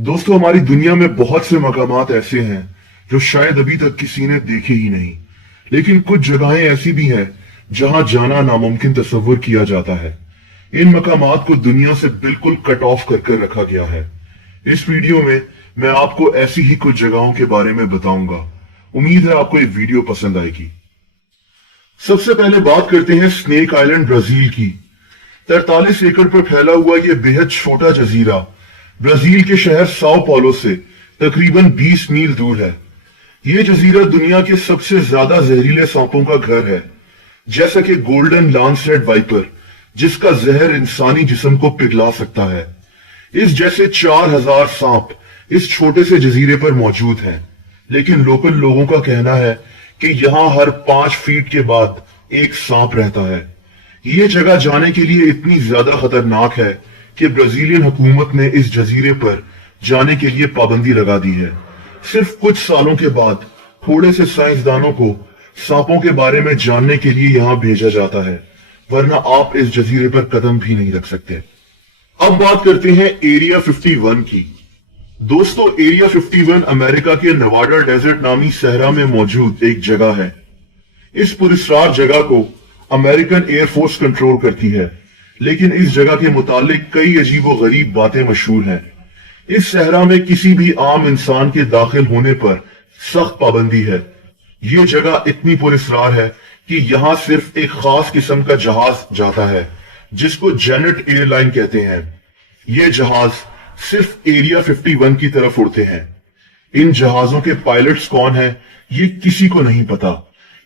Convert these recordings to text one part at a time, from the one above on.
दोस्तों, हमारी दुनिया में बहुत से मकामात ऐसे हैं जो शायद अभी तक किसी ने देखे ही नहीं। लेकिन कुछ जगहें ऐसी भी हैं जहां जाना नामुमकिन तस्वुर किया जाता है। इन मकामात को दुनिया से बिल्कुल कट ऑफ कर रखा गया है। इस वीडियो में मैं आपको ऐसी ही कुछ जगहों के बारे में बताऊंगा। उम्मीद है आपको ये वीडियो पसंद आएगी। सबसे पहले बात करते हैं स्नेक आइलैंड ब्राजील की। 43 एकड़ पर फैला हुआ यह बेहद छोटा जजीरा ब्राजील के शहर साओ पाउलो से तकरीबन 20 मील दूर है। यह जजीरा दुनिया के सबसे ज्यादा जहरीले सांपों का घर है, जैसा कि गोल्डन लांसलेट वाइपर, जिसका जहर इंसानी जिस्म को पिघला सकता है। इस जैसे 4000 सांप इस छोटे से जजीरे पर मौजूद हैं, लेकिन लोकल लोगों का कहना है कि यहां हर 5 फीट के बाद एक सांप रहता है। ये जगह जाने के लिए इतनी ज्यादा खतरनाक है कि ब्राजीलियन हुकूमत ने इस जजीरे पर जाने के लिए पाबंदी लगा दी है। सिर्फ कुछ सालों के बाद थोड़े से साइंसदानों को सांपों के बारे में जानने के लिए यहां भेजा जाता है, वरना आप इस जजीरे पर कदम भी नहीं रख सकते। अब बात करते हैं एरिया 51 की। दोस्तों, एरिया 51 अमेरिका के नवाडा डेजर्ट नामी सहरा में मौजूद एक जगह है। इस पुरस्कार जगह को अमेरिकन एयरफोर्स कंट्रोल करती है, लेकिन इस जगह के मुतालिक कई अजीबोगरीब बातें मशहूर हैं। इस सहरा में किसी भी आम इंसान के दाखिल होने पर सख्त पाबंदी है। ये जगह इतनी पुरस्कार है कि यहाँ सिर्फ एक खास किस्म का जहाज जाता है, जिसको जेनेट एयरलाइन कहते हैं। ये जहाज सिर्फ एरिया 51 की तरफ उड़ते हैं। इन जहाजों के पायलट्स कौन हैं, ये किसी को नहीं पता।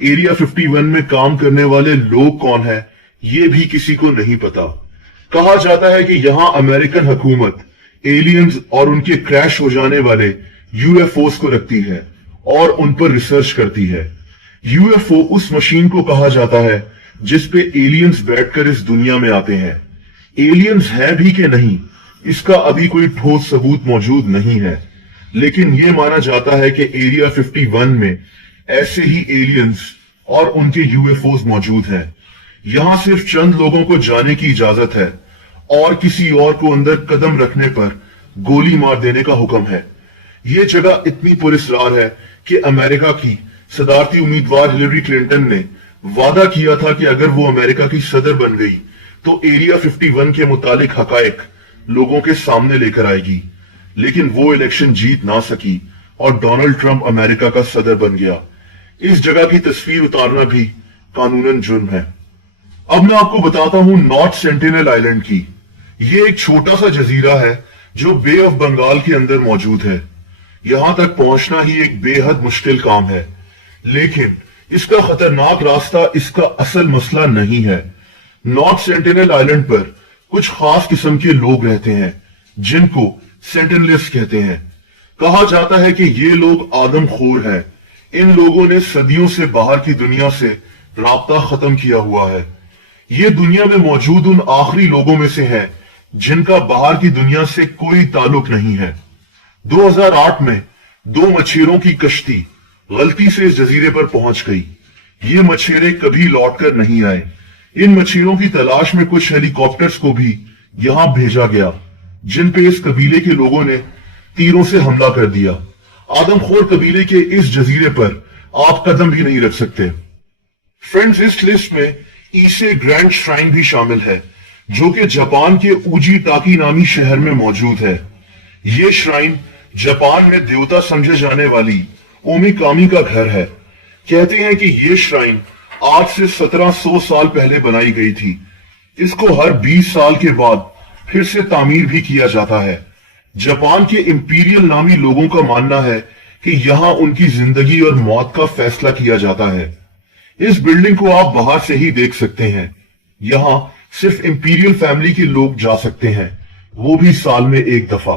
एरिया 51 में काम करने वाले लोग कौन हैं, ये भी किसी को नहीं पता। कहा जाता है कि यहाँ अमेरिकन हुकूमत एलियंस और उनके क्रैश हो जाने वाले यूएफओस को रखती है और उन पर रिसर्च करती है। यूएफओ उस मशीन को कहा जाता है जिस पे एलियंस बैठकर इस दुनिया में आते हैं। एलियंस है भी कि नहीं, इसका अभी कोई ठोस सबूत मौजूद नहीं है, लेकिन यह माना जाता है कि एरिया 51 में ऐसे ही एलियंस और उनके यूएफओस मौजूद हैं। यहां सिर्फ चंद लोगों को जाने की इजाजत है और किसी और को अंदर कदम रखने पर गोली मार देने का हुक्म है। यह जगह इतनी पुरस्कार है कि अमेरिका की सदारती उम्मीदवार हिलरी क्लिंटन ने वादा किया था कि अगर वो अमेरिका की सदर बन गई तो एरिया 51 के मुतालिक हकायक लोगों के सामने लेकर आएगी, लेकिन वो इलेक्शन जीत ना सकी और डोनाल्ड ट्रंप अमेरिका का सदर बन गया। इस जगह की तस्वीर उतारना भी कानूनन जुर्म है। अब मैं आपको बताता हूं नॉर्थ सेंटिनल आइलैंड की। ये एक छोटा सा जजीरा है जो बे ऑफ बंगाल के अंदर मौजूद है। यहां तक पहुंचना ही एक बेहद मुश्किल काम है, लेकिन इसका खतरनाक रास्ता इसका असल मसला नहीं है। नॉर्थ सेंटिनल आइलैंड पर कुछ खास किस्म के लोग रहते हैं जिनको सेंटिनलिस्ट कहते हैं। कहा जाता है कि ये लोग आदमखोर हैं। इन लोगों ने सदियों से बाहर की दुनिया से राब्ता खत्म किया हुआ है। ये दुनिया में मौजूद उन आखिरी लोगों में से है जिनका बाहर की दुनिया से कोई ताल्लुक नहीं है। 2008 में 2 मछेरों की कश्ती गलती से इस जजीरे पर पहुंच गई। ये मछेरे कभी लौटकर नहीं आए। इन मछेरों की तलाश में कुछ हेलीकॉप्टर्स को भी यहां भेजा गया, जिन पे इस कबीले के लोगों ने तीरों से हमला कर दिया। आदमखोर कबीले के इस जजीरे पर आप कदम भी नहीं रख सकते। फ्रेंड्स, इस लिस्ट में ईसे ग्रैंड श्राइन भी शामिल है, जो कि जापान के उजी टाकी नामी शहर में मौजूद है। ये श्राइन जापान में देवता समझे जाने वाली ओमिकामी का घर है। कहते हैं कि ये श्राइन आज से 1700 साल पहले बनाई गई थी। इसको हर 20 साल के बाद फिर से तामीर भी किया जाता है। जापान के इंपीरियल नामी लोगों का मानना है कि यहां उनकी जिंदगी और मौत का फैसला किया जाता है। इस बिल्डिंग को आप बाहर से ही देख सकते हैं। यहां सिर्फ इंपीरियल फैमिली के लोग जा सकते हैं, वो भी साल में एक दफा।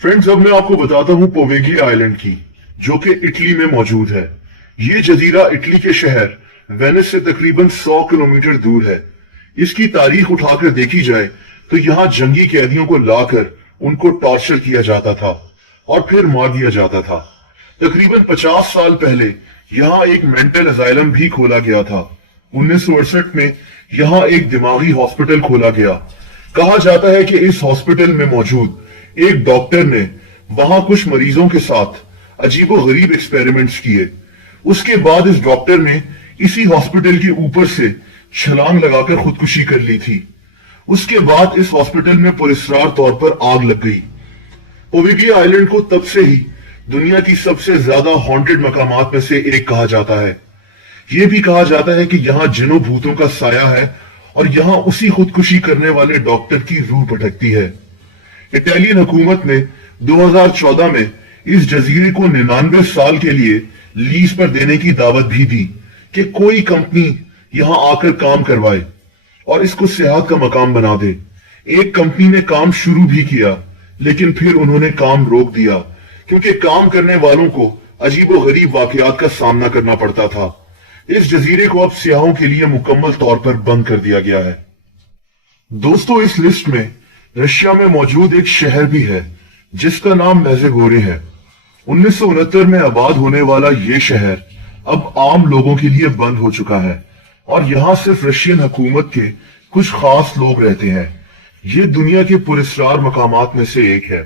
फ्रेंड्स, अब मैं आपको बताता हूं पोवेगिया आइलैंड की, जो कि इटली में मौजूद है। ये जजीरा इटली के शहर वेनिस से तकरीबन 100 किलोमीटर दूर है। इसकी तारीख उठाकर देखी जाए तो यहाँ जंगी कैदियों को लाकर उनको टॉर्चर किया जाता था और फिर मार दिया जाता था। तकरीबन 50 साल पहले यहाँ एक मेंटल असाइलम भी खोला गया था। 1968 में यहाँ एक दिमागी हॉस्पिटल खोला गया। कहा जाता है कि इस हॉस्पिटल में मौजूद एक डॉक्टर ने वहां कुछ मरीजों के साथ अजीबोगरीब एक्सपेरिमेंट्स किए। उसके बाद इस डॉक्टर ने इसी हॉस्पिटल के ऊपर से छलांग लगाकर खुदकुशी कर ली थी। उसके बाद इस हॉस्पिटल में पुरस्कार तौर पर आग लग गई। पोविगिया आइलैंड को तब से ही दुनिया की सबसे ज्यादा हॉन्टेड मकामात में से एक कहा जाता है। यह भी कहा जाता है कि यहाँ जिनों भूतों का साया है और यहाँ उसी खुदकुशी करने वाले डॉक्टर की रूह भटकती है। इटालियन हुकूमत ने 2014 में इस जजीरे को 99 साल के लिए लीज पर देने की दावत भी दी कि कोई कंपनी यहां आकर काम करवाए और इसको सियाहत का मकाम बना दे। एक कंपनी ने काम शुरू भी किया, लेकिन फिर उन्होंने काम रोक दिया क्योंकि काम करने वालों को अजीबोगरीब वाकयात का सामना करना पड़ता था। इस जजीरे को अब सियाहों के लिए मुकम्मल तौर पर बंद कर दिया गया है। दोस्तों, इस लिस्ट में रशिया में मौजूद एक शहर भी है जिसका नाम मेज़ेगोरे है। 1969 में आबाद होने वाला ये शहर अब आम लोगों के लिए बंद हो चुका है और यहाँ सिर्फ रशियन हुकूमत के कुछ खास लोग रहते हैं। ये दुनिया के पुरस्कार मकामात में से एक है।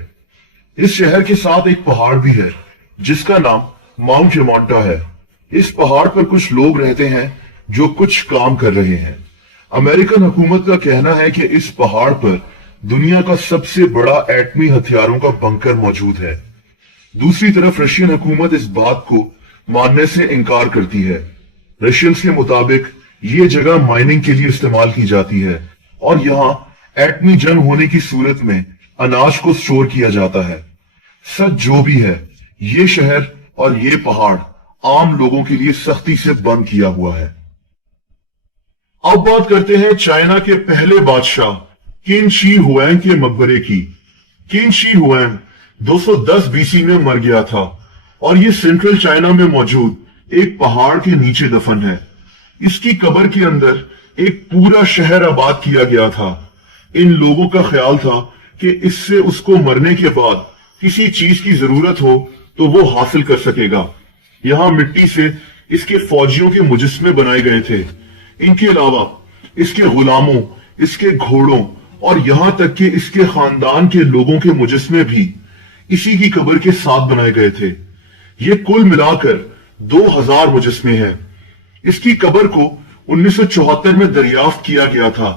इस शहर के साथ एक पहाड़ भी है जिसका नाम माउंट यमोंटा है। इस पहाड़ पर कुछ लोग रहते हैं जो कुछ काम कर रहे हैं। अमेरिकन हुकूमत का कहना है कि इस पहाड़ पर दुनिया का सबसे बड़ा एटमी हथियारों का बंकर मौजूद है। दूसरी तरफ रशियन हुकूमत इस बात को मानने से इनकार करती है। रशियंस के मुताबिक ये जगह माइनिंग के लिए इस्तेमाल की जाती है और यहाँ एटमी जंग होने की सूरत में अनाज को स्टोर किया जाता है। सच जो भी है, ये शहर और ये पहाड़ आम लोगों के लिए सख्ती से बंद किया हुआ है। अब बात करते हैं चाइना के पहले बादशाह किन शी हुआंग के मकबरे की। किन शी हुआंग 210 बीसी में मर गया था और ये सेंट्रल चाइना में मौजूद एक पहाड़ के नीचे दफन है। इसकी कब्र के अंदर एक पूरा शहर आबाद किया गया था। इन लोगों का ख्याल था कि इससे उसको मरने के बाद किसी चीज की जरूरत हो तो वो हासिल कर सकेगा। यहाँ मिट्टी से इसके फौजियों के मुजस्मे बनाए गए थे। इनके अलावा इसके गुलामों, इसके घोड़ों और यहां तक कि इसके खानदान के लोगों के मुजस्मे भी इसी की कब्र के साथ बनाए गए थे। ये कुल मिलाकर 2000 मुजस्मे हैं। इसकी कब्र को 1974 में दरियाफ्त किया गया था।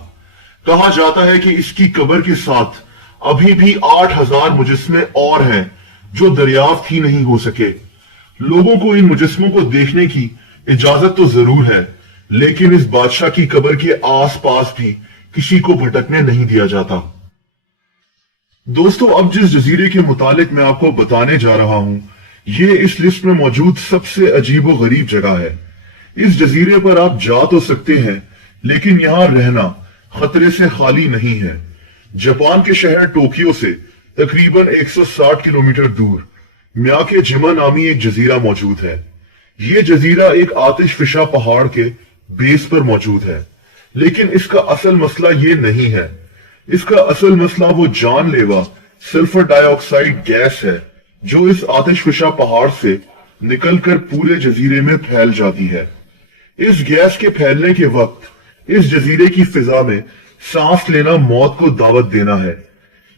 कहा जाता है कि इसकी कब्र के साथ अभी भी 8000 मुजस्मे और हैं जो दरियाफ्त ही नहीं हो सके। लोगों को इन मुजस्मों को देखने की इजाजत तो जरूर है, लेकिन इस बादशाह की कब्र के आसपास भी किसी को भटकने नहीं दिया जाता। दोस्तों, अब जिस जजीरे के मुतालिक मैं आपको बताने जा रहा हूं, ये इस लिस्ट में मौजूद सबसे अजीबो गरीब जगह है। इस जजीरे पर आप जा तो सकते हैं, लेकिन यहां रहना खतरे से खाली नहीं है। जापान के शहर टोक्यो से तकरीबन 160 किलोमीटर दूर म्याके जिमा नामी एक जजीरा मौजूद है। ये जजीरा एक आतिशफिशा पहाड़ के बेस पर मौजूद है, लेकिन इसका असल मसला ये नहीं है। इसका असल मसला वो जानलेवा सल्फर डाइऑक्साइड गैस है जो इस आतिशफिशा पहाड़ से निकलकर पूरे जजीरे में फैल जाती है। इस गैस के फैलने के वक्त इस जजीरे की फिजा में सांस लेना मौत को दावत देना है।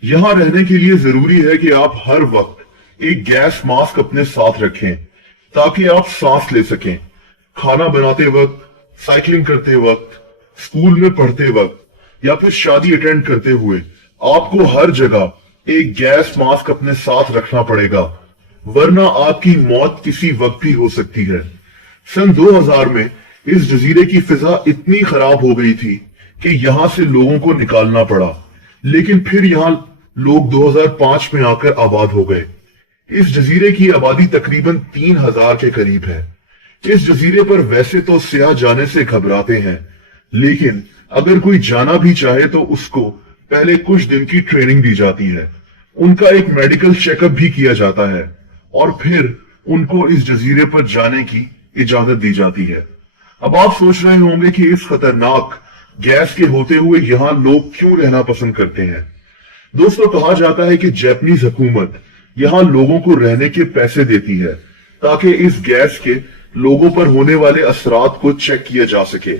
यहां रहने के लिए जरूरी है कि आप हर वक्त एक गैस मास्क अपने साथ रखें ताकि आप सांस ले सकें। खाना बनाते वक्त, साइकिलिंग करते वक्त, स्कूल में पढ़ते वक्त या फिर शादी अटेंड करते हुए आपको हर जगह एक गैस मास्क अपने साथ रखना पड़ेगा, वरना आपकी मौत किसी वक्त भी हो सकती है। सन 2000 में इस जजीरे की फिजा इतनी खराब हो गई थी कि यहां से लोगों को निकालना पड़ा, लेकिन फिर यहां लोग 2005 में आकर आबाद हो गए। इस जजीरे की आबादी तकरीबन 3000 के करीब है। इस जजीरे पर वैसे तो सियाह जाने से घबराते हैं, लेकिन अगर कोई जाना भी चाहे तो उसको पहले कुछ दिन की ट्रेनिंग दी जाती है। उनका एक मेडिकल चेकअप भी किया जाता है और फिर उनको इस जजीरे पर जाने की इजाजत दी जाती है। अब आप सोच रहे होंगे कि इस खतरनाक गैस के होते हुए यहां लोग क्यों रहना पसंद करते हैं। दोस्तों, कहा जाता है कि जापानीज हुकूमत यहां लोगों को रहने के पैसे देती है ताकि इस गैस के लोगों पर होने वाले असरात को चेक किया जा सके।